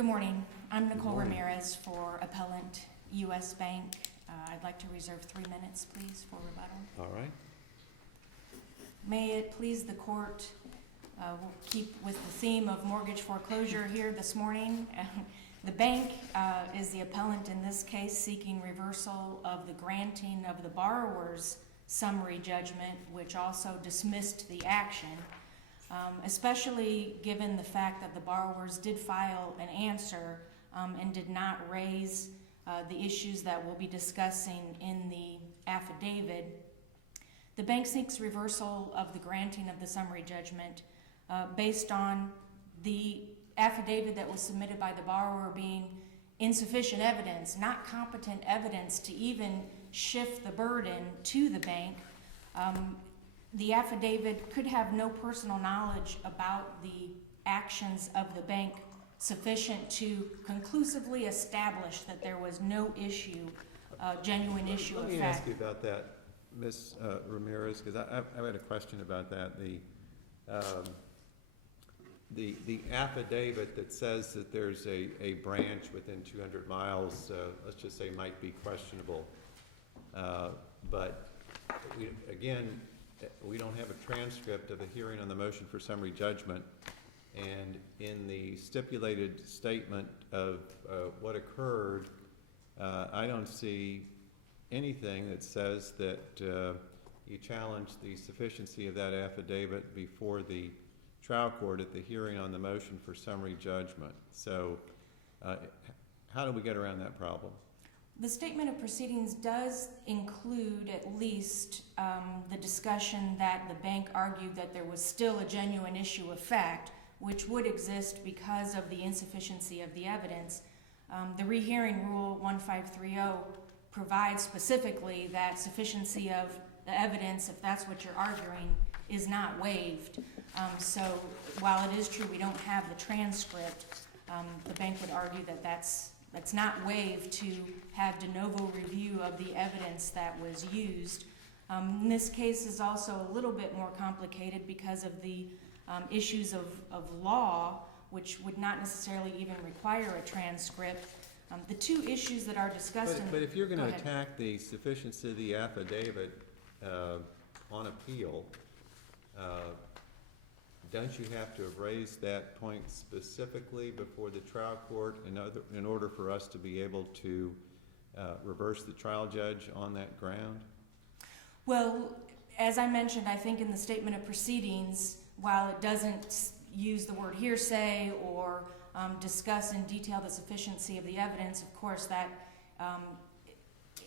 Good morning. I'm Nicole Ramirez for Appellant U.S. Bank. I'd like to reserve 3 minutes, please, for rebuttal. All right. May it please the court, we'll keep with the theme of mortgage foreclosure here this morning. The bank is the appellant in this case, seeking reversal of the granting of the borrower's summary judgment, which also dismissed the action. Especially given the fact that the borrowers did file an answer and did not raise the issues that we'll be discussing in the affidavit. The bank seeks reversal of the granting of the summary judgment based on the affidavit that was submitted by the borrower being insufficient evidence, not competent evidence to even shift the burden to the bank. The affidavit could have no personal knowledge about the actions of the bank sufficient to conclusively establish that there was no issue, genuine issue of fact. Let me ask you about that, Ms. Ramirez, because I had a question about that. The affidavit that says that there's a branch within 200 miles, let's just say might be questionable, but again, we don't have a transcript of the hearing on the motion for summary judgment, and in the stipulated statement of what occurred, I don't see anything that says that you challenged the sufficiency of that affidavit before the trial court at the hearing on the motion for summary judgment. So how do we get around that problem? The statement of proceedings does include at least the discussion that the bank argued that there was still a genuine issue of fact, which would exist because of the insufficiency of the evidence. The rehearing rule 1530 provides specifically that sufficiency of the evidence, if that's what you're arguing, is not waived. So while it is true we don't have the transcript, the bank would argue that that's not waived to have de novo review of the evidence that was used. This case is also a little bit more complicated because of the issues of law, which would not necessarily even require a transcript. The two issues that are discussed But if you're going to attack the sufficiency of the affidavit on appeal, don't you have to have raised that point specifically before the trial court in order for us to be able to reverse the trial judge on that ground? Well, as I mentioned, I think in the statement of proceedings, while it doesn't use the word hearsay or discuss in detail the sufficiency of the evidence, of course that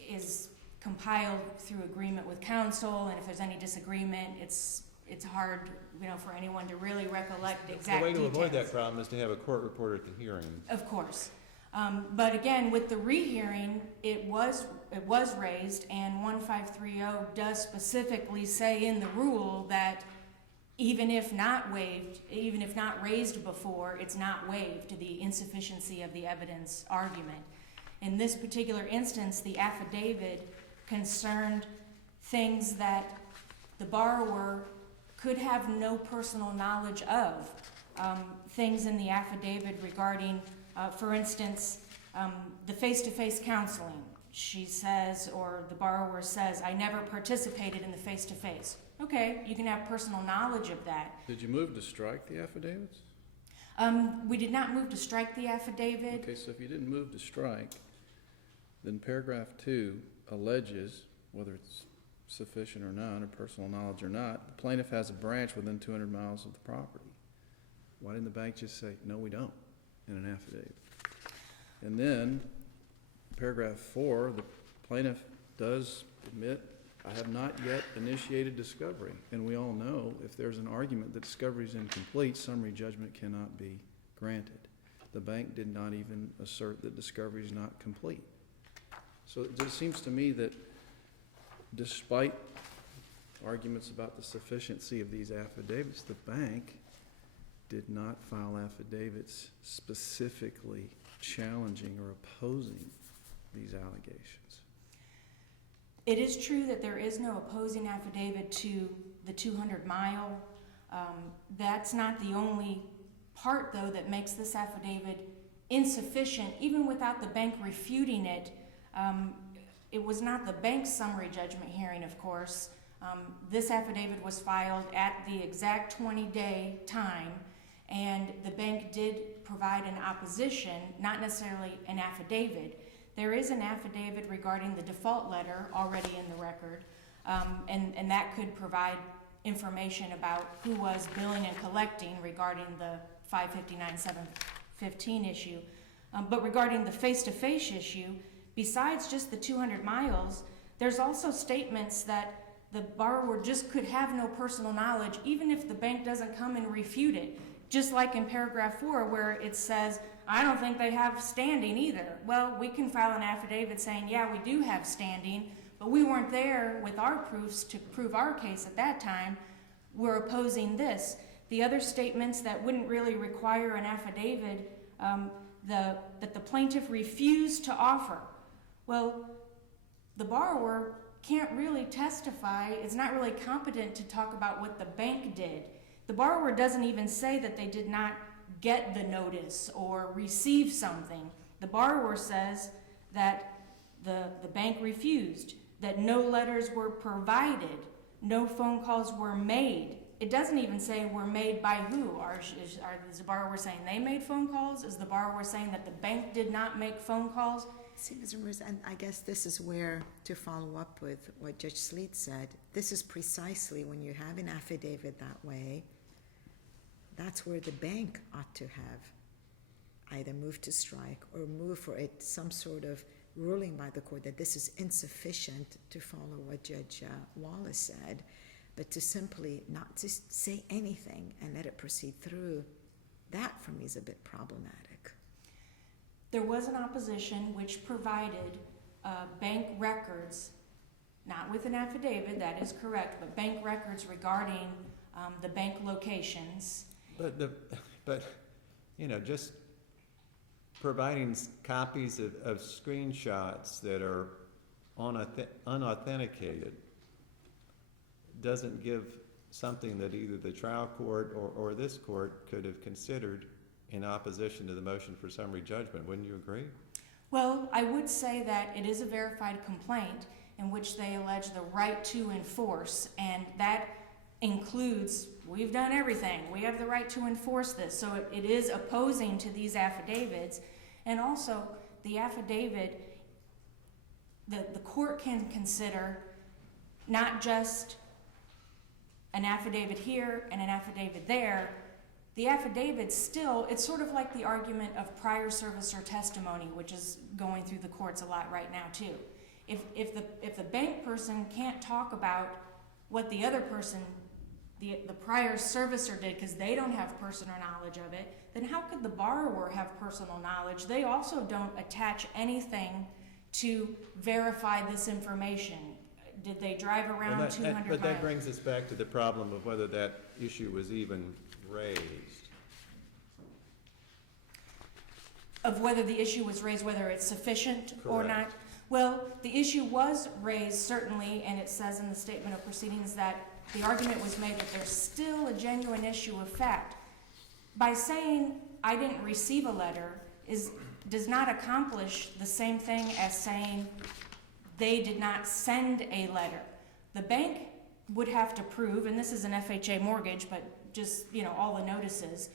is compiled through agreement with counsel, and if there's any disagreement, it's hard, for anyone to really recollect the exact details. The way to avoid that problem is to have a court reporter at the hearing. Of course. But again, with the rehearing, it was raised, and 1530 does specifically say in the rule that even if not raised before, it's not waived to the insufficiency of the evidence argument. In this particular instance, the affidavit concerned things that the borrower could have no personal knowledge of. Things in the affidavit regarding, for instance, the face-to-face counseling. She says, or the borrower says, I never participated in the face-to-face. Okay, you can have personal knowledge of that. Did you move to strike the affidavits? We did not move to strike the affidavit. Okay, so if you didn't move to strike, then paragraph 2 alleges, whether it's sufficient or not, or personal knowledge or not, the plaintiff has a branch within 200 miles of the property. Why didn't the bank just say, no, we don't, in an affidavit? And then, paragraph 4, the plaintiff does admit, I have not yet initiated discovery. And we all know if there's an argument that discovery is incomplete, summary judgment cannot be granted. The bank did not even assert that discovery is not complete. So it just seems to me that despite arguments about the sufficiency of these affidavits, the bank did not file affidavits specifically challenging or opposing these allegations. It is true that there is no opposing affidavit to the 200-mile. That's not the only part, though, that makes this affidavit insufficient, even without the bank refuting it. It was not the bank's summary judgment hearing, of course. This affidavit was filed at the exact 20-day time, and the bank did provide an opposition, not necessarily an affidavit. There is an affidavit regarding the default letter already in the record, and that could provide information about who was billing and collecting regarding the 559-715 issue. But regarding the face-to-face issue, besides just the 200 miles, there's also statements that the borrower just could have no personal knowledge, even if the bank doesn't come and refute it. Just like in paragraph 4, where it says, I don't think they have standing either. Well, we can file an affidavit saying, yeah, we do have standing, but we weren't there with our proofs to prove our case at that time. We're opposing this. The other statements that wouldn't really require an affidavit, that the plaintiff refused to offer. Well, the borrower can't really testify, is not really competent to talk about what the bank did. The borrower doesn't even say that they did not get the notice or receive something. The borrower says that the bank refused, that no letters were provided, no phone calls were made. It doesn't even say were made by who. Is the borrower saying they made phone calls? Is the borrower saying that the bank did not make phone calls? See, Ms. Ramirez, and I guess this is where, to follow up with what Judge Sleet said, this is precisely when you have an affidavit that way, that's where the bank ought to have either moved to strike or move for it some sort of ruling by the court that this is insufficient to follow what Judge Wallace said, but to simply not to say anything and let it proceed through, that for me is a bit problematic. There was an opposition which provided bank records, not with an affidavit, that is correct, but bank records regarding the bank locations. But you know, just providing copies of screenshots that are unauthenticated doesn't give something that either the trial court or this court could have considered in opposition to the motion for summary judgment. Wouldn't you agree? Well, I would say that it is a verified complaint in which they allege the right to enforce, and that includes, we've done everything, we have the right to enforce this. So it is opposing to these affidavits. And also, the affidavit, the court can consider not just an affidavit here and an affidavit there. The affidavit still, it's sort of like the argument of prior service or testimony, which is going through the courts a lot right now too. If the bank person can't talk about what the other person, the prior servicer did, because they don't have personal knowledge of it, then how could the borrower have personal knowledge? They also don't attach anything to verify this information. Did they drive around 200 miles? But that brings us back to the problem of whether that issue was even raised. Of whether the issue was raised, whether it's sufficient or Correct. not? Well, the issue was raised certainly, and it says in the statement of proceedings that the argument was made that there's still a genuine issue of fact. By saying I didn't receive a letter does not accomplish the same thing as saying they did not send a letter. The bank would have to prove, and this is an FHA mortgage, but just, all the notices,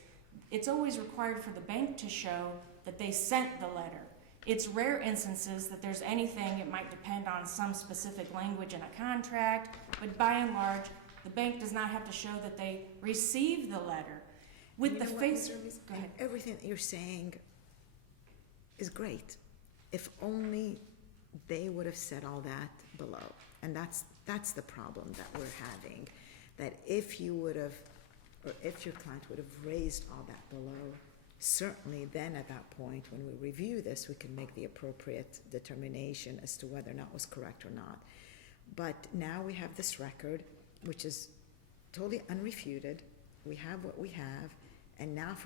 it's always required for the bank to show that they sent the letter. It's rare instances that there's anything, it might depend on some specific language in a contract, but by and large, the bank does not have to show that they received the letter. With You the know what, face, Ms. Ramirez? go ahead. Everything that you're saying is great. If only they would have said all that below. And that's the problem that we're having. That if you would have, or if your client would have raised all that below, certainly then at that point, when we review this, we can make the appropriate determination as to whether or not it was correct or not. But now we have this record, which is totally unrefuted. We have what we have, and now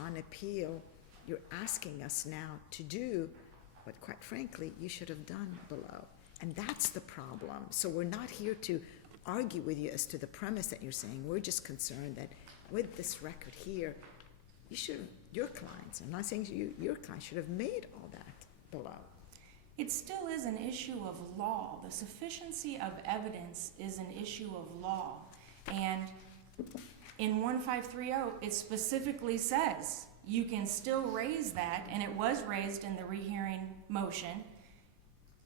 on appeal, you're asking us now to do what, quite frankly, you should have done below. And that's the problem. So we're not here to argue with you as to the premise that you're saying. We're just concerned that with this record here, you should, your clients, I'm not saying you, your client should have made all that below. It still is an issue of law. The sufficiency of evidence is an issue of law. And in 1530, it specifically says you can still raise that, and it was raised in the rehearing motion.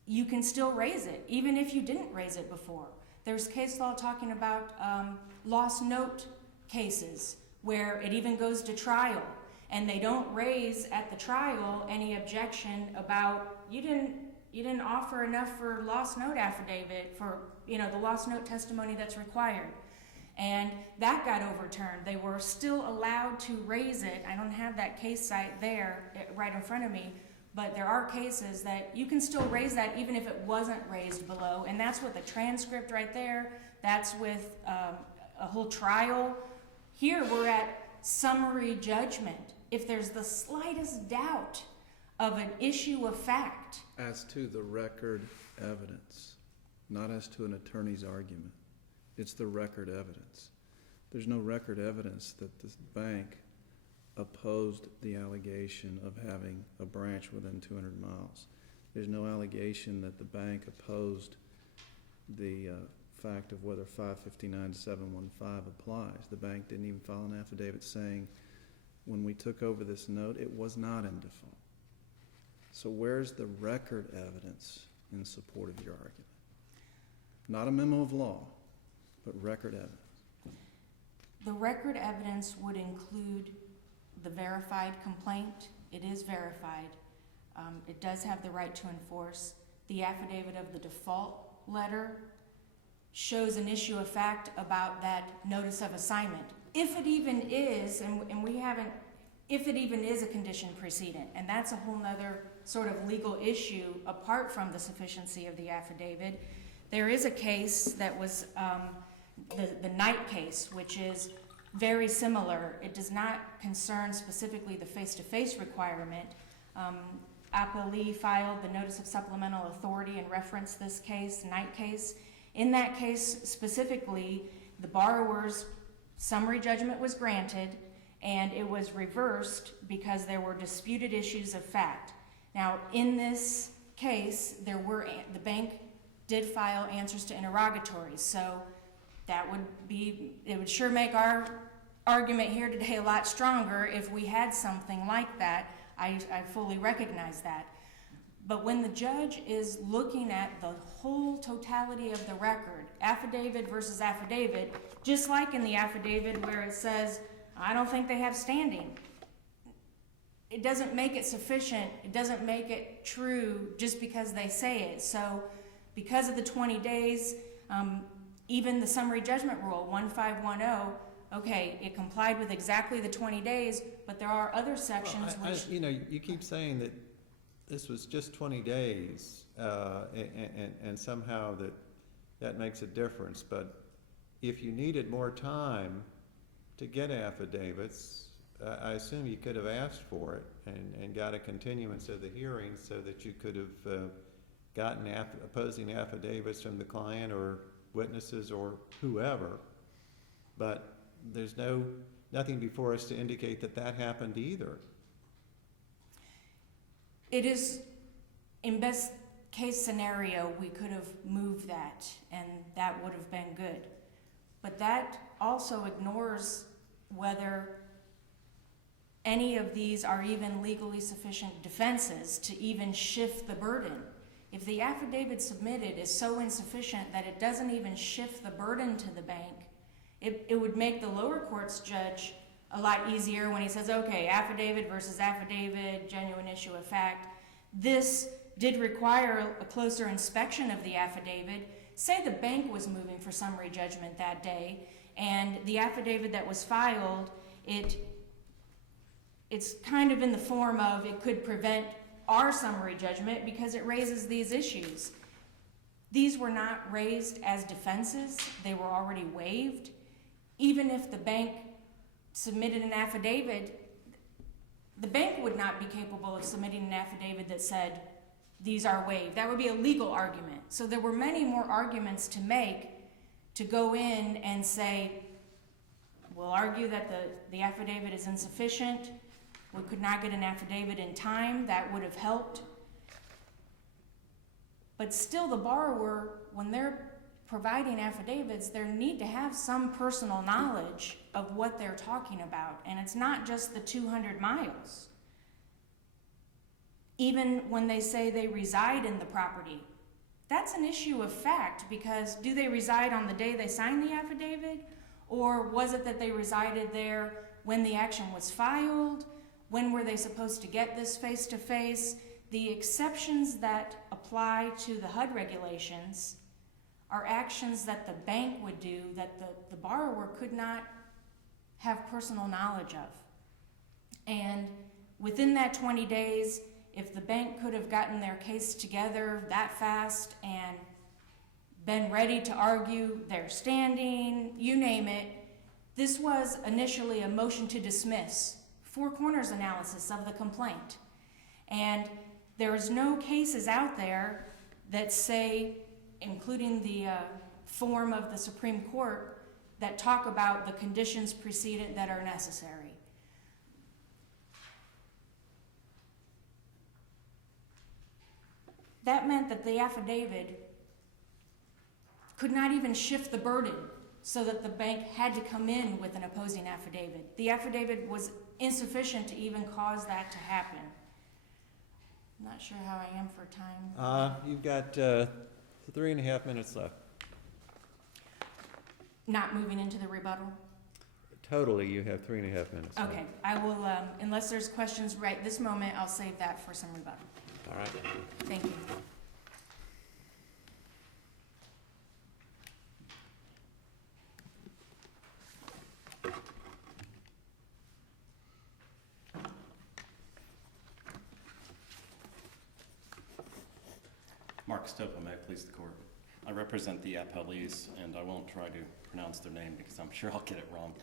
You can still raise it, even if you didn't raise it before. There's case law talking about lost note cases where it even goes to trial, and they don't raise at the trial any objection about you didn't offer enough for lost note affidavit for the lost note testimony that's required. And that got overturned. They were still allowed to raise it. I don't have that case site there right in front of me, but there are cases that you can still raise that even if it wasn't raised below. And that's with a transcript right there. That's with a whole trial. Here we're at summary judgment. If there's the slightest doubt of an issue of fact. As to the record evidence, not as to an attorney's argument. It's the record evidence. There's no record evidence that the bank opposed the allegation of having a branch within 200 miles. There's no allegation that the bank opposed the fact of whether 559-715 applies. The bank didn't even file an affidavit saying when we took over this note, it was not in default. So where's the record evidence in support of your argument? Not a memo of law, but record evidence. The record evidence would include the verified complaint. It is verified. It does have the right to enforce. The affidavit of the default letter shows an issue of fact about that notice of assignment. If it even is, and we haven't, if it even is a condition precedent, and that's a whole nother sort of legal issue apart from the sufficiency of the affidavit. There is a case that was the Knight case, which is very similar. It does not concern specifically the face-to-face requirement. Appellee filed the notice of supplemental authority and referenced this case, Knight case. In that case specifically, the borrower's summary judgment was granted and it was reversed because there were disputed issues of fact. Now, in this case, the bank did file answers to interrogatories, so it would sure make our argument here today a lot stronger if we had something like that. I fully recognize that. But when the judge is looking at the whole totality of the record, affidavit versus affidavit, just like in the affidavit where it says, I don't think they have standing, it doesn't make it sufficient, it doesn't make it true just because they say it. So because of the 20 days, even the summary judgment rule, 1510, okay, it complied with exactly the 20 days, but there are other sections which... You keep saying that this was just 20 days, and somehow that makes a difference, but if you needed more time to get affidavits, I assume you could have asked for it and got a continuance of the hearing so that you could have gotten opposing affidavits from the client or witnesses or whoever, but there's nothing before us to indicate that happened either. It is, in best case scenario, we could have moved that and that would have been good. But that also ignores whether any of these are even legally sufficient defenses to even shift the burden. If the affidavit submitted is so insufficient that it doesn't even shift the burden to the bank, it would make the lower court's judge a lot easier when he says, okay, affidavit versus affidavit, genuine issue of fact. This did require a closer inspection of the affidavit. Say the bank was moving for summary judgment that day, and the affidavit that was filed, it's kind of in the form of it could prevent our summary judgment because it raises these issues. These were not raised as defenses. They were already waived. Even if the bank submitted an affidavit, the bank would not be capable of submitting an affidavit that said, these are waived. That would be a legal argument. So there were many more arguments to make to go in and say, We'll argue that the affidavit is insufficient. We could not get an affidavit in time. That would have helped. But still, the borrower, when they're providing affidavits, they need to have some personal knowledge of what they're talking about. And it's not just the 200 miles. Even when they say they reside in the property, that's an issue of fact, because do they reside on the day they signed the affidavit? Or was it that they resided there when the action was filed? When were they supposed to get this face-to-face? The exceptions that apply to the HUD regulations are actions that the bank would do that the borrower could not have personal knowledge of. And within that 20 days, if the bank could have gotten their case together that fast and been ready to argue their standing, you name it, this was initially a motion to dismiss, four corners analysis of the complaint. And there is no cases out there that say, including the form of the Supreme Court, that talk about the conditions precedent that are necessary. That meant that the affidavit could not even shift the burden so that the bank had to come in with an opposing affidavit. The affidavit was insufficient to even cause that to happen. I'm not sure how I am for time. You've got 3.5 minutes left. Not moving into the rebuttal? Totally, you have 3.5 minutes left. Okay, I will, unless there's questions right this moment, I'll save that for some rebuttal. All right. Thank you. Mark Stopa, may it please the court. I represent the Appellees, and I won't try to pronounce their name because I'm sure I'll get it wrong.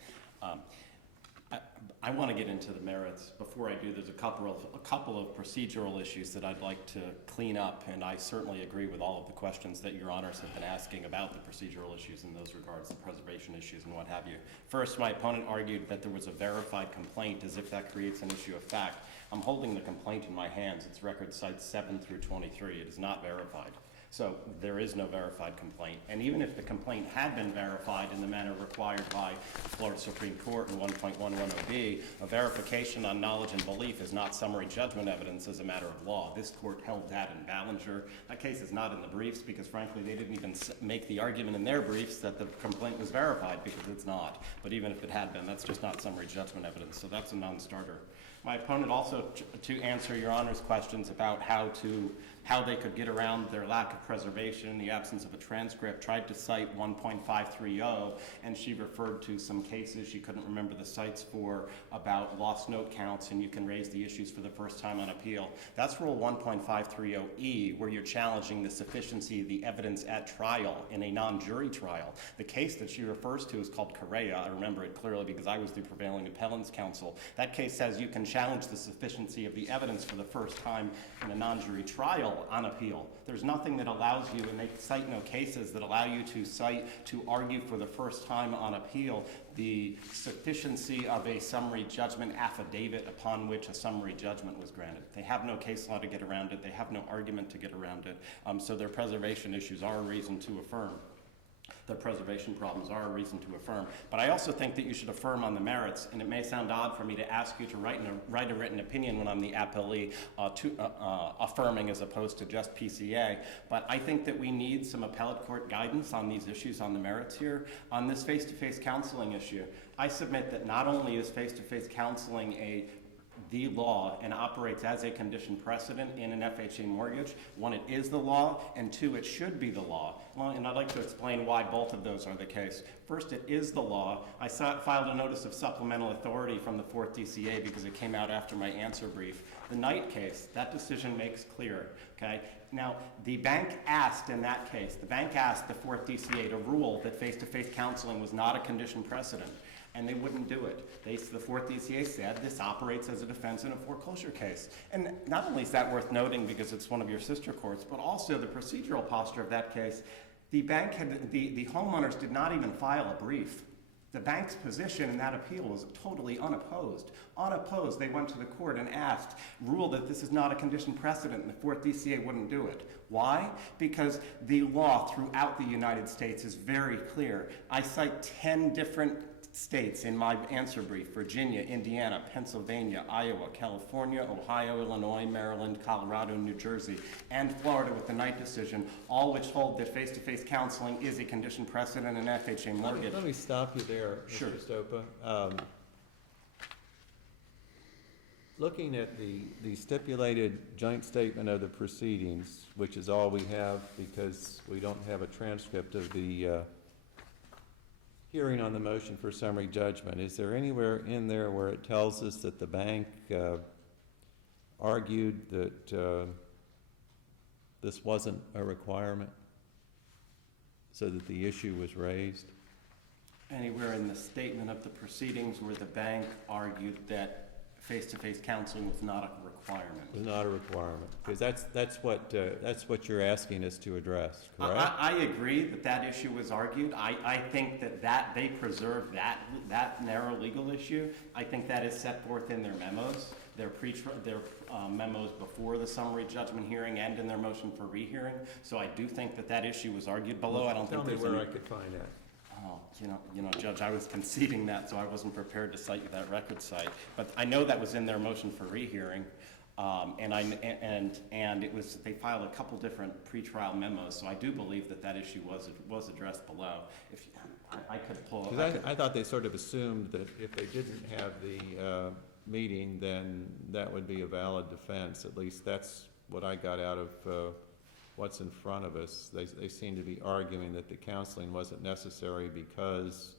I want to get into the merits. Before I do, there's a couple of procedural issues that I'd like to clean up, and I certainly agree with all of the questions that your honors have been asking about the procedural issues in those regards, the preservation issues and what have you. First, my opponent argued that there was a verified complaint, as if that creates an issue of fact. I'm holding the complaint in my hands. It's record sites 7 through 23. It is not verified. So there is no verified complaint. And even if the complaint had been verified in the manner required by Florida Supreme Court in 1.110B, a verification on knowledge and belief is not summary judgment evidence as a matter of law. This court held that in Ballinger. That case is not in the briefs because, frankly, they didn't even make the argument in their briefs that the complaint was verified, because it's not. But even if it had been, that's just not summary judgment evidence. So that's a non-starter. My opponent also, to answer your honor's questions about how they could get around their lack of preservation in the absence of a transcript, tried to cite 1.530, and she referred to some cases she couldn't remember the cites for about lost note counts, and you can raise the issues for the first time on appeal. That's Rule 1.530E, where you're challenging the sufficiency of the evidence at trial in a non-jury trial. The case that she refers to is called Correa. I remember it clearly because I was the prevailing appellant's counsel. That case says you can challenge the sufficiency of the evidence for the first time in a non-jury trial on appeal. There's nothing that allows you, and they cite no cases that allow you to argue for the first time on appeal the sufficiency of a summary judgment affidavit upon which a summary judgment was granted. They have no case law to get around it. They have no argument to get around it. So their preservation issues are a reason to affirm. Their preservation problems are a reason to affirm. But I also think that you should affirm on the merits, and it may sound odd for me to ask you to write a written opinion when I'm the appellee affirming as opposed to just PCA, but I think that we need some appellate court guidance on these issues on the merits here. On this face-to-face counseling issue, I submit that not only is face-to-face counseling the law and operates as a condition precedent in an FHA mortgage. One, it is the law, and two, it should be the law. Well, and I'd like to explain why both of those are the case. First, it is the law. I filed a notice of supplemental authority from the 4th DCA because it came out after my answer brief. The Knight case, that decision makes clear, okay? Now, the bank asked in that case, the 4th DCA to rule that face-to-face counseling was not a condition precedent, and they wouldn't do it. The 4th DCA said this operates as a defense in a foreclosure case. And not only is that worth noting because it's one of your sister courts, but also the procedural posture of that case. The homeowners did not even file a brief. The bank's position in that appeal was totally unopposed. Unopposed, they went to the court and ruled that this is not a condition precedent, and the Fourth DCA wouldn't do it. Why? Because the law throughout the United States is very clear. I cite 10 different states in my answer brief: Virginia, Indiana, Pennsylvania, Iowa, California, Ohio, Illinois, Maryland, Colorado, New Jersey, and Florida with the Knight decision, all which hold that face-to-face counseling is a condition precedent in FHA mortgage. Let me stop you there, Sure. Mr. Stopa. Looking at the stipulated joint statement of the proceedings, which is all we have because we don't have a transcript of the hearing on the motion for summary judgment, is there anywhere in there where it tells us that the bank argued that this wasn't a requirement, so that the issue was raised? Anywhere in the statement of the proceedings where the bank argued that face-to-face counseling was not a requirement? Was not a requirement, because that's what you're asking us to address, correct? I agree that that issue was argued. I think that they preserved that narrow legal issue. I think that is set forth in their memos, their memos before the summary judgment hearing and in their motion for rehearing. So I do think that issue was argued below. I don't think there's Tell me where any... I could find that. Oh, you know, Judge, I was conceding that, so I wasn't prepared to cite you that record site. But I know that was in their motion for rehearing, and it was, they filed a couple different pretrial memos, so I do believe that issue was addressed below. If I could pull. Because I thought they sort of assumed that if they didn't have the meeting, then that would be a valid defense. At least that's what I got out of what's in front of us. They seem to be arguing that the counseling wasn't necessary because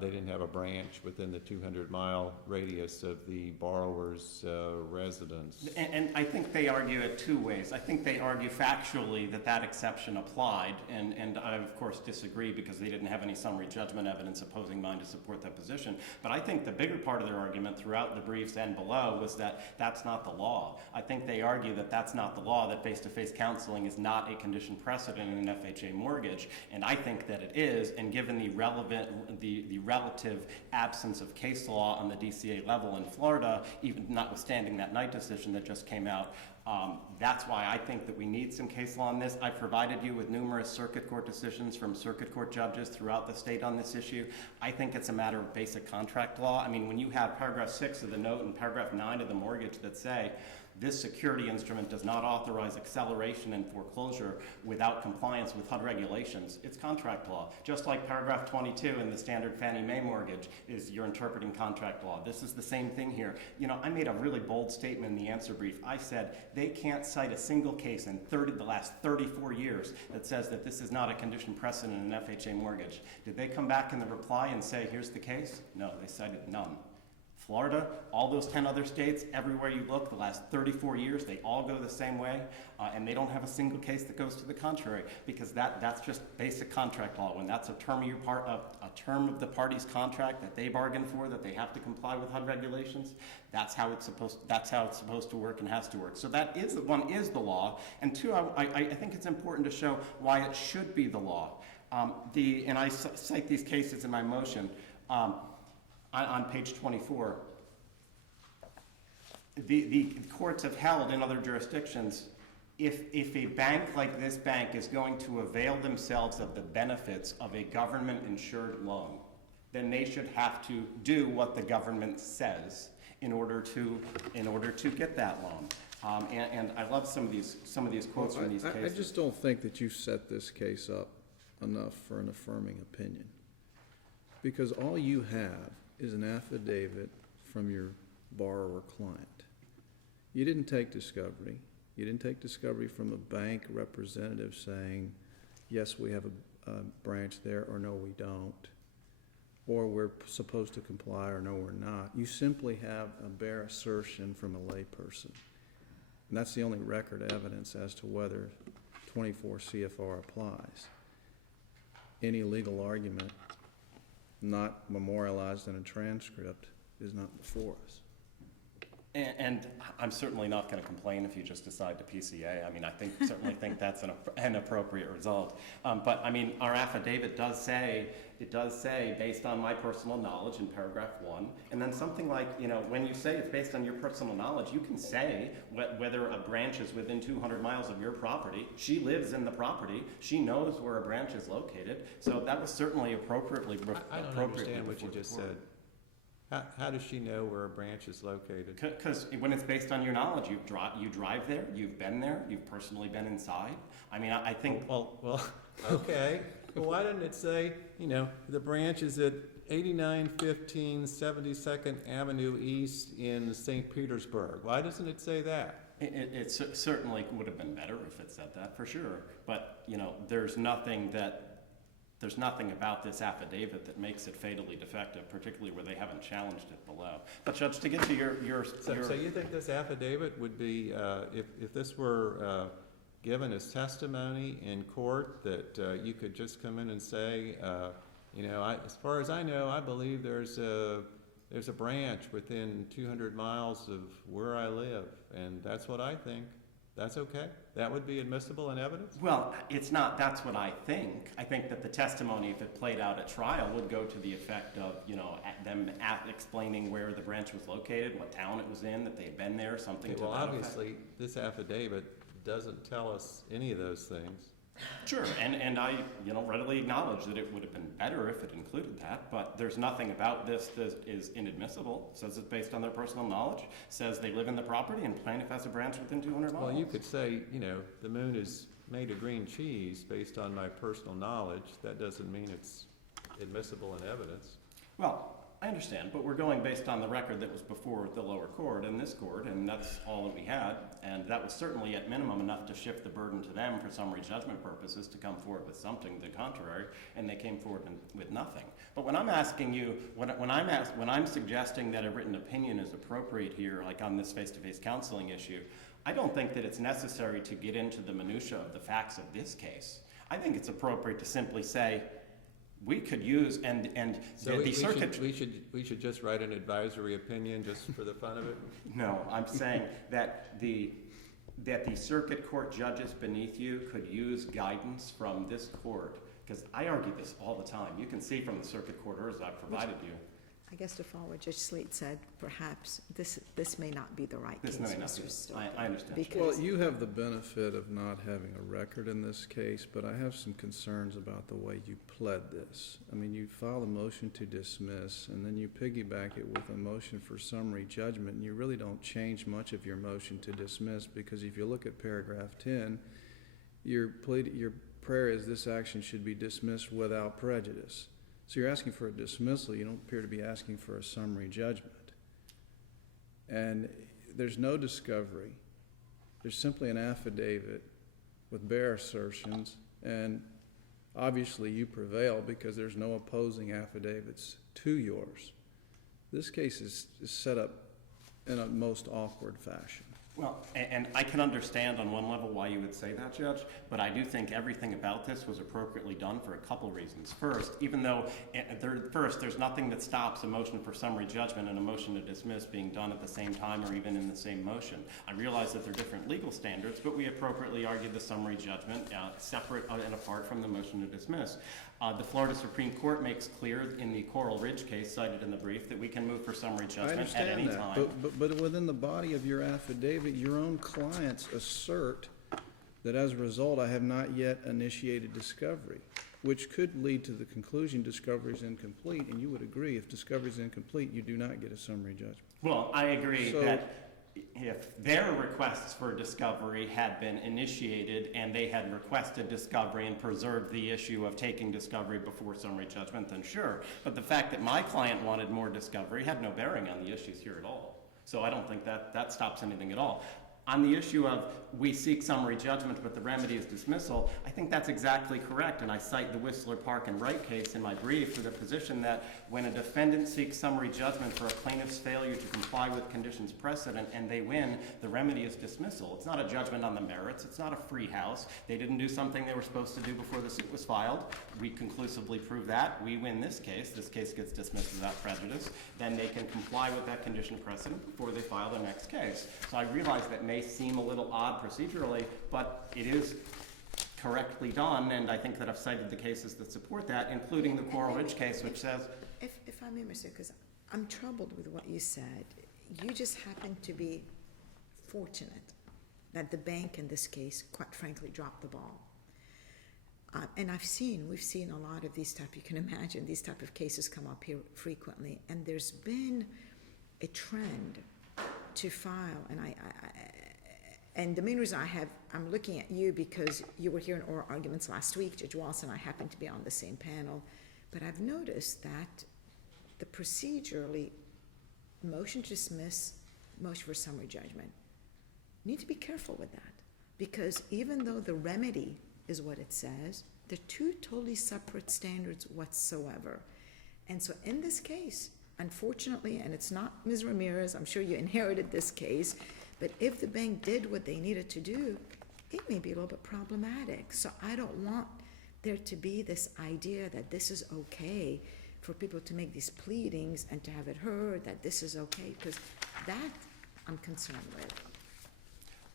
they didn't have a branch within the 200-mile radius of the borrower's residence. And I think they argue it two ways. I think they argue factually that exception applied, and I, of course, disagree because they didn't have any summary judgment evidence opposing mine to support that position. But I think the bigger part of their argument throughout the briefs and below was that that's not the law. I think they argue that that's not the law, that face-to-face counseling is not a condition precedent in an FHA mortgage, and I think that it is, and given the relative absence of case law on the DCA level in Florida, even notwithstanding that Knight decision that just came out, that's why I think that we need some case law on this. I provided you with numerous circuit court decisions from circuit court judges throughout the state on this issue. I think it's a matter of basic contract law. I mean, when you have paragraph 6 of the note and paragraph 9 of the mortgage that say, this security instrument does not authorize acceleration and foreclosure without compliance with HUD regulations. It's contract law. Just like paragraph 22 in the standard Fannie Mae mortgage is you're interpreting contract law. This is the same thing here. You know, I made a really bold statement in the answer brief. I said they can't cite a single case in the last 34 years that says that this is not a condition precedent in an FHA mortgage. Did they come back in the reply and say, here's the case? No, they cited none. Florida, all those 10 other states, everywhere you look, the last 34 years, they all go the same way, and they don't have a single case that goes to the contrary, because that's just basic contract law. When that's a term of the party's contract that they bargained for, that they have to comply with HUD regulations, that's how it's supposed to work and has to work. So that is the law, and two, I think it's important to show why it should be the law. And I cite these cases in my motion. On page 24, the courts have held in other jurisdictions, if a bank like this bank is going to avail themselves of the benefits of a government-insured loan, then they should have to do what the government says in order to get that loan. And I love some of these quotes from these cases. I just don't think that you set this case up enough for an affirming opinion, because all you have is an affidavit from your borrower client. You didn't take discovery. You didn't take discovery from a bank representative saying, yes, we have a branch there, or no, we don't, or we're supposed to comply, or no, we're not. You simply have a bare assertion from a layperson. And that's the only record evidence as to whether 24 CFR applies. Any legal argument not memorialized in a transcript is not before us. And I'm certainly not going to complain if you just decide to PCA. I mean, certainly think that's an appropriate result. But I mean, our affidavit does say, based on my personal knowledge in paragraph 1, and then something like, you know, when you say it's based on your personal knowledge, you can say whether a branch is within 200 miles of your property. She lives in the property. She knows where a branch is located. So that was certainly appropriately. I don't understand what you just said. How does she know where a branch is located? Because when it's based on your knowledge, you drive there, you've been there, you've personally been inside. I mean, I think. Well, okay. Well, why didn't it say, you know, the branch is at 8915 72nd Avenue East in St. Petersburg? Why doesn't it say that? It certainly would have been better if it said that, for sure. But, you know, there's nothing about this affidavit that makes it fatally defective, particularly where they haven't challenged it below. But Judge, to get to your So you think this affidavit would be, if this were given as testimony in court, that you could just come in and say, you know, as far as I know, I believe there's a branch within 200 miles of where I live, and that's what I think. That's okay? That would be admissible in evidence? Well, it's not, that's what I think. I think that the testimony, if it played out at trial, would go to the effect of, you know, them explaining where the branch was located, what town it was in, that they had been there, something Okay, to well, that effect. obviously, this affidavit doesn't tell us any of those things. Sure, and I, you know, readily acknowledge that it would have been better if it included that, but there's nothing about this that is inadmissible. It says it's based on their personal knowledge, says they live in the property, and plaintiff has a branch within 200 miles. Well, you could say, you know, the moon is made of green cheese based on my personal knowledge. That doesn't mean it's admissible in evidence. Well, I understand, but we're going based on the record that was before the lower court and this court, and that's all that we had. And that was certainly at minimum enough to shift the burden to them for summary judgment purposes to come forward with something to the contrary, and they came forward with nothing. But when I'm asking you, when I'm suggesting that a written opinion is appropriate here, like on this face-to-face counseling issue, I don't think that it's necessary to get into the minutia of the facts of this case. I think it's appropriate to simply say, we could use, So the circuit. we should just write an advisory opinion just for the fun of it? No, I'm saying that the circuit court judges beneath you could use guidance from this court, because I argue this all the time. You can see from the circuit court orders I've provided you. I guess to follow what Judge Slate said, perhaps this may not be the right case, This may not Mr. be. Stoker. I understand. Because- Well, you have the benefit of not having a record in this case, but I have some concerns about the way you pled this. I mean, you file a motion to dismiss, and then you piggyback it with a motion for summary judgment, and you really don't change much of your motion to dismiss, because if you look at paragraph 10, your prayer is this action should be dismissed without prejudice. So you're asking for a dismissal. You don't appear to be asking for a summary judgment. And there's no discovery. There's simply an affidavit with bare assertions, and obviously you prevail because there's no opposing affidavits to yours. This case is set up in a most awkward fashion. Well, and I can understand on one level why you would say that, Judge, but I do think everything about this was appropriately done for a couple reasons. First, even though, there's nothing that stops a motion for summary judgment and a motion to dismiss being done at the same time or even in the same motion. I realize that they're different legal standards, but we appropriately argued the summary judgment separate and apart from the motion to dismiss. The Florida Supreme Court makes clear in the Coral Ridge case cited in the brief that we can move for summary judgment at any time. But within the body of your affidavit, your own clients assert that as a result, I have not yet initiated discovery, which could lead to the conclusion discovery is incomplete, and you would agree if discovery is incomplete, you do not get a summary judgment. Well, I agree So- that if their requests for discovery had been initiated and they had requested discovery and preserved the issue of taking discovery before summary judgment, then sure. But the fact that my client wanted more discovery had no bearing on the issues here at all. So I don't think that stops anything at all. On the issue of we seek summary judgment, but the remedy is dismissal, I think that's exactly correct, and I cite the Whistler Park and Wright case in my brief for the position that when a defendant seeks summary judgment for a plaintiff's failure to comply with conditions precedent and they win, the remedy is dismissal. It's not a judgment on the merits. It's not a free house. They didn't do something they were supposed to do before the suit was filed. We conclusively prove that. We win this case. This case gets dismissed without prejudice. Then they can comply with that condition precedent before they file the next case. So I realize that may seem a little odd procedurally, but it is correctly done, and I think that I've cited the cases that support that, including the Coral Ridge case, which says... If I may, Mr., because I'm troubled with what you said. You just happen to be fortunate that the bank in this case, quite frankly, dropped the ball. And we've seen a lot of these type, you can imagine, these type of cases come up here frequently, and there's been a trend to file, and the main reason I'm looking at you because you were here in oral arguments last week, Judge Walsh and I happened to be on the same panel, but I've noticed that the procedurally motion to dismiss, motion for summary judgment, need to be careful with that, because even though the remedy is what it says, they're two totally separate standards whatsoever. And so in this case, unfortunately, and it's not Ms. Ramirez, I'm sure you inherited this case, but if the bank did what they needed to do, it may be a little bit problematic. So I don't want there to be this idea that this is okay for people to make these pleadings and to have it heard that this is okay, because that I'm concerned with.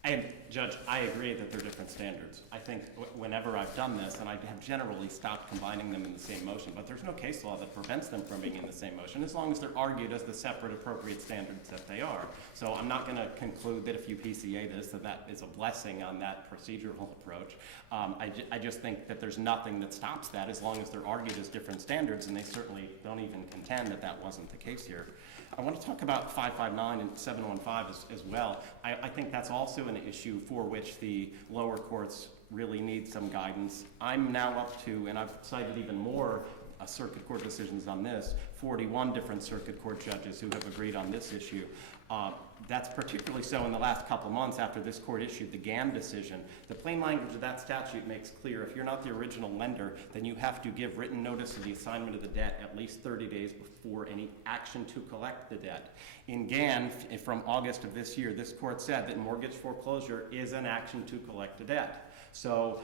And Judge, I agree that they're different standards. I think whenever I've done this, and I have generally stopped combining them in the same motion, but there's no case law that prevents them from being in the same motion as long as they're argued as the separate appropriate standards that they are. So I'm not going to conclude that if you PCA this, that is a blessing on that procedural approach. I just think that there's nothing that stops that as long as they're argued as different standards, and they certainly don't even contend that that wasn't the case here. I want to talk about 559 and 715 as well. I think that's also an issue for which the lower courts really need some guidance. I'm now up to, and I've cited even more circuit court decisions on this, 41 different circuit court judges who have agreed on this issue. That's particularly so in the last couple months after this court issued the GAN decision. The plain language of that statute makes clear if you're not the original lender, then you have to give written notice of the assignment of the debt at least 30 days before any action to collect the debt. In GAN, from August of this year, this court said that mortgage foreclosure is an action to collect a debt. So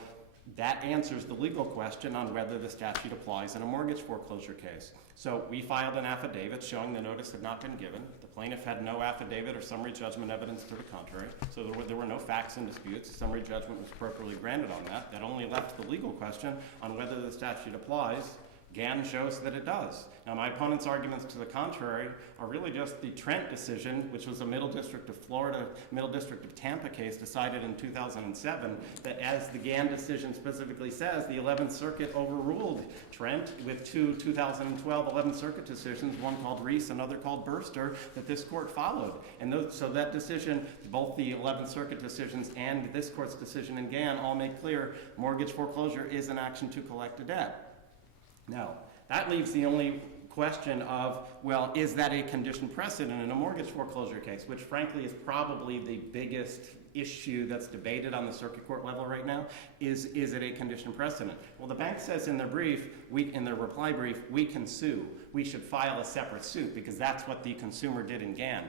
that answers the legal question on whether the statute applies in a mortgage foreclosure case. So we filed an affidavit showing the notice had not been given. The plaintiff had no affidavit or summary judgment evidence to the contrary. So there were no facts and disputes. Summary judgment was appropriately granted on that. That only left the legal question on whether the statute applies. GAN shows that it does. Now, my opponent's arguments to the contrary are really just the Trent decision, which was a Middle District of Florida, Middle District of Tampa case decided in 2007, that as the GAN decision specifically says, the 11th Circuit overruled Trent with two 2012 11th Circuit decisions, one called Reese, another called Burster, that this court followed. And so that decision, both the 11th Circuit decisions and this court's decision in GAN all make clear mortgage foreclosure is an action to collect a debt. Now, that leaves the only question of, well, is that a condition precedent in a mortgage foreclosure case, which frankly is probably the biggest issue that's debated on the circuit court level right now. Is it a condition precedent? Well, the bank says in their brief, in their reply brief, we can sue. We should file a separate suit because that's what the consumer did in GAN.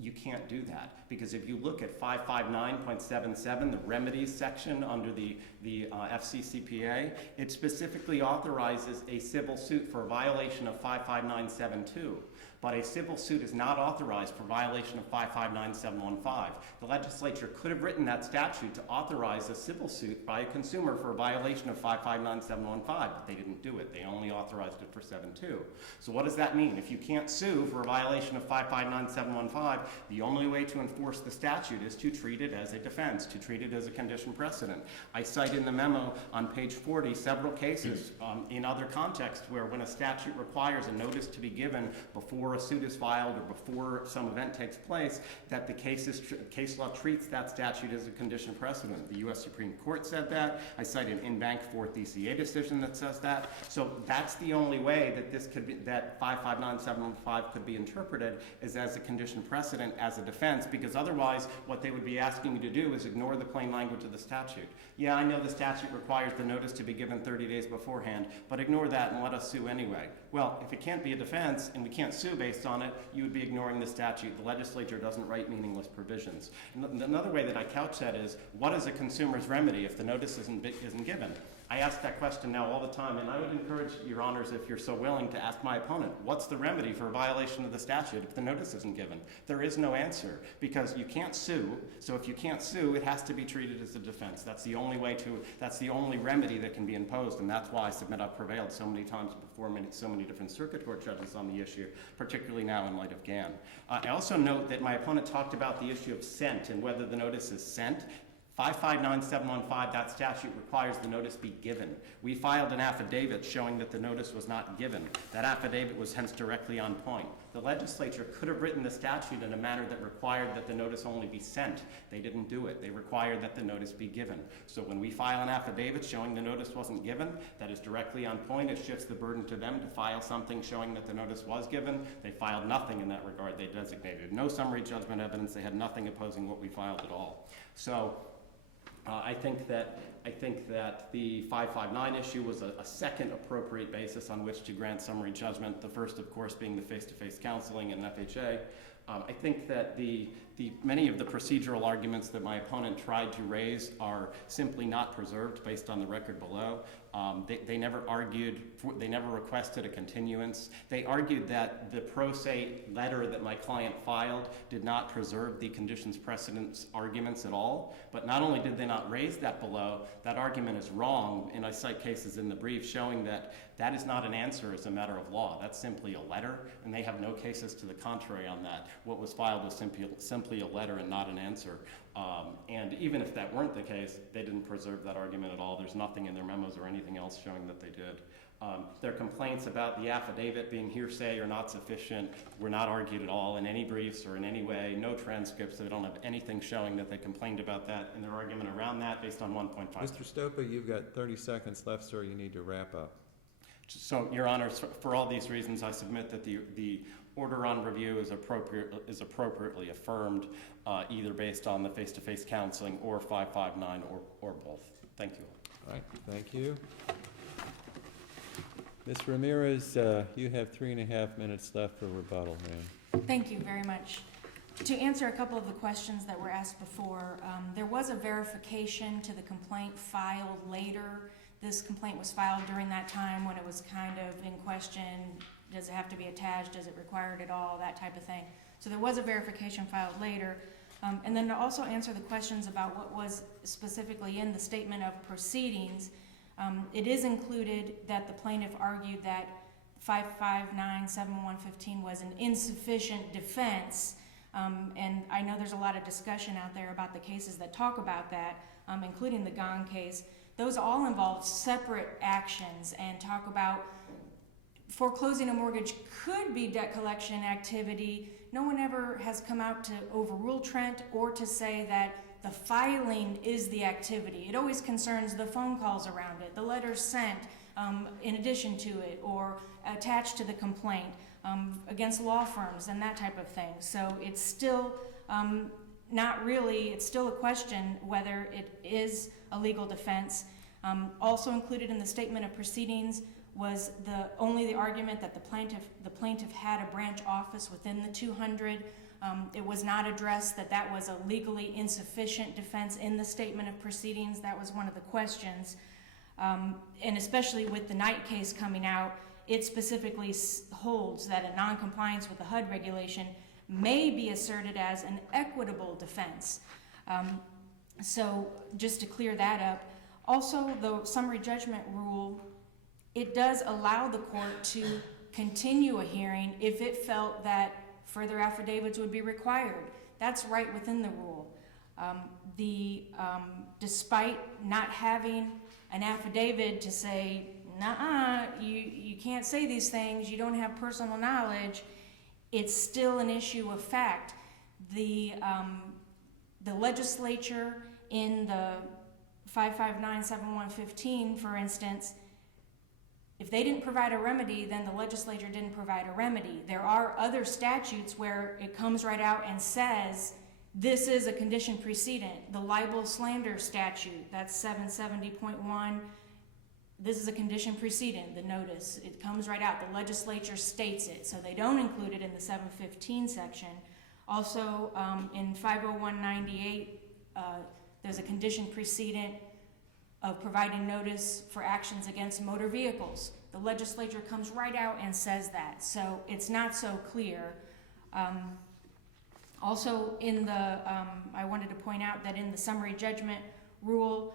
You can't do that because if you look at 559.77, the remedies section under the FCCPA, it specifically authorizes a civil suit for a violation of 559.72. But a civil suit is not authorized for violation of 559.715. The legislature could have written that statute to authorize a civil suit by a consumer for a violation of 559.715, but they didn't do it. They only authorized it for 7.2. So what does that mean? If you can't sue for a violation of 559.715, the only way to enforce the statute is to treat it as a defense, to treat it as a condition precedent. I cite in the memo on page 40 several cases in other contexts where when a statute requires a notice to be given before before a suit is filed or before some event takes place, that the case law treats that statute as a condition precedent. The U.S. Supreme Court said that. I cite an in-bank 4th ECA decision that says that. So that's the only way that this could be, that 559.715 could be interpreted, is as a condition precedent, as a defense, because otherwise what they would be asking you to do is ignore the plain language of the statute. Yeah, I know the statute requires the notice to be given 30 days beforehand, but ignore that and let us sue anyway. Well, if it can't be a defense and we can't sue based on it, you would be ignoring the statute. The legislature doesn't write meaningless provisions. Another way that I couch that is, what is a consumer's remedy if the notice isn't given? I ask that question now all the time, and I would encourage your honors, if you're so willing, to ask my opponent, what's the remedy for a violation of the statute if the notice isn't given? There is no answer, because you can't sue, so if you can't sue, it has to be treated as a defense. That's the only remedy that can be imposed, and that's why I submit I've prevailed so many times before so many different circuit court judges on the issue, particularly now in light of Gann. I also note that my opponent talked about the issue of sent and whether the notice is sent. 559.715, that statute requires the notice be given. We filed an affidavit showing that the notice was not given. That affidavit was hence directly on point. The legislature could have written the statute in a manner that required that the notice only be sent. They didn't do it. They required that the notice be given. So when we file an affidavit showing the notice wasn't given, that is directly on point. It shifts the burden to them to file something showing that the notice was given. They filed nothing in that regard. They designated no summary judgment evidence. They had nothing opposing what we filed at all. So I think that the 559 issue was a second appropriate basis on which to grant summary judgment, the first, of course, being the face-to-face counseling and FHA. I think that many of the procedural arguments that my opponent tried to raise are simply not preserved based on the record below. They never they never requested a continuance. They argued that the pro se letter that my client filed did not preserve the conditions precedents arguments at all. But not only did they not raise that below, that argument is wrong, and I cite cases in the brief showing that that is not an answer as a matter of law. That's simply a letter, and they have no cases to the contrary on that. What was filed was simply a letter and not an answer. And even if that weren't the case, they didn't preserve that argument at all. There's nothing in their memos or anything else showing that they did. Their complaints about the affidavit being hearsay or not sufficient were not argued at all in any briefs or in any way, no transcripts. They don't have anything showing that they complained about that in their argument around that based on 1.5. Mr. Stopa, you've got 30 seconds left, sir. You need to wrap up. So, Your Honor, for all these reasons, I submit that the order on review is appropriately affirmed, either based on the face-to-face counseling or 559 or both. Thank you. All right, thank you. Ms. Ramirez, you have 3.5 minutes left for rebuttal, ma'am. Thank you very much. To answer a couple of the questions that were asked before, there was a verification to the complaint filed later. This complaint was filed during that time when it was kind of in question. Does it have to be attached? Does it require it at all? That type of thing. So there was a verification filed later. And then to also answer the questions about what was specifically in the statement of proceedings, it is included that the plaintiff argued that 559.715 was an insufficient defense. And I know there's a lot of discussion out there about the cases that talk about that, including the Gong case. Those all involve separate actions and talk about foreclosing a mortgage could be debt collection activity. No one ever has come out to overrule Trent or to say that the filing is the activity. It always concerns the phone calls around it, the letters sent in addition to it, or attached to the complaint against law firms and that type of thing. So it's still not really, it's still a question whether it is a legal defense. Also included in the statement of proceedings was only the argument that the plaintiff had a branch office within the 200. It was not addressed that was a legally insufficient defense in the statement of proceedings. That was one of the questions. And especially with the Knight case coming out, it specifically holds that a noncompliance with the HUD regulation may be asserted as an equitable defense. So just to clear that up, also the summary judgment rule, it does allow the court to continue a hearing if it felt that further affidavits would be required. That's right within the rule. Despite not having an affidavit to say, nuh-uh, you can't say these things, you don't have personal knowledge, it's still an issue of fact. The legislature in the 5597115, for instance, if they didn't provide a remedy, then the legislature didn't provide a remedy. There are other statutes where it comes right out and says, this is a condition precedent. The libel slander statute, that's 770.1. This is a condition precedent, the notice. It comes right out. The legislature states it, so they don't include it in the 715 section. Also, in 50198, there's a condition precedent of providing notice for actions against motor vehicles. The legislature comes right out and says that, so it's not so clear. Also, in the, I wanted to point out that in the summary judgment rule,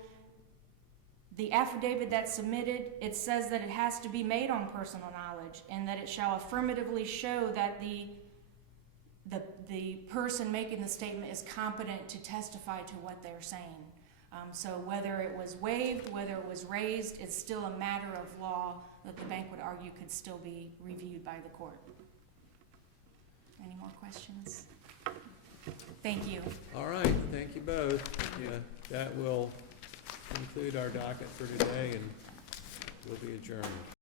the affidavit that's submitted, it says that it has to be made on personal knowledge and that it shall affirmatively show that the person making the statement is competent to testify to what they're saying. So whether it was waived, whether it was raised, it's still a matter of law that the bank would argue could still be reviewed by the court. Any more questions? Thank you. All right, thank you both. Yeah, that will conclude our docket for today, and we'll be adjourned.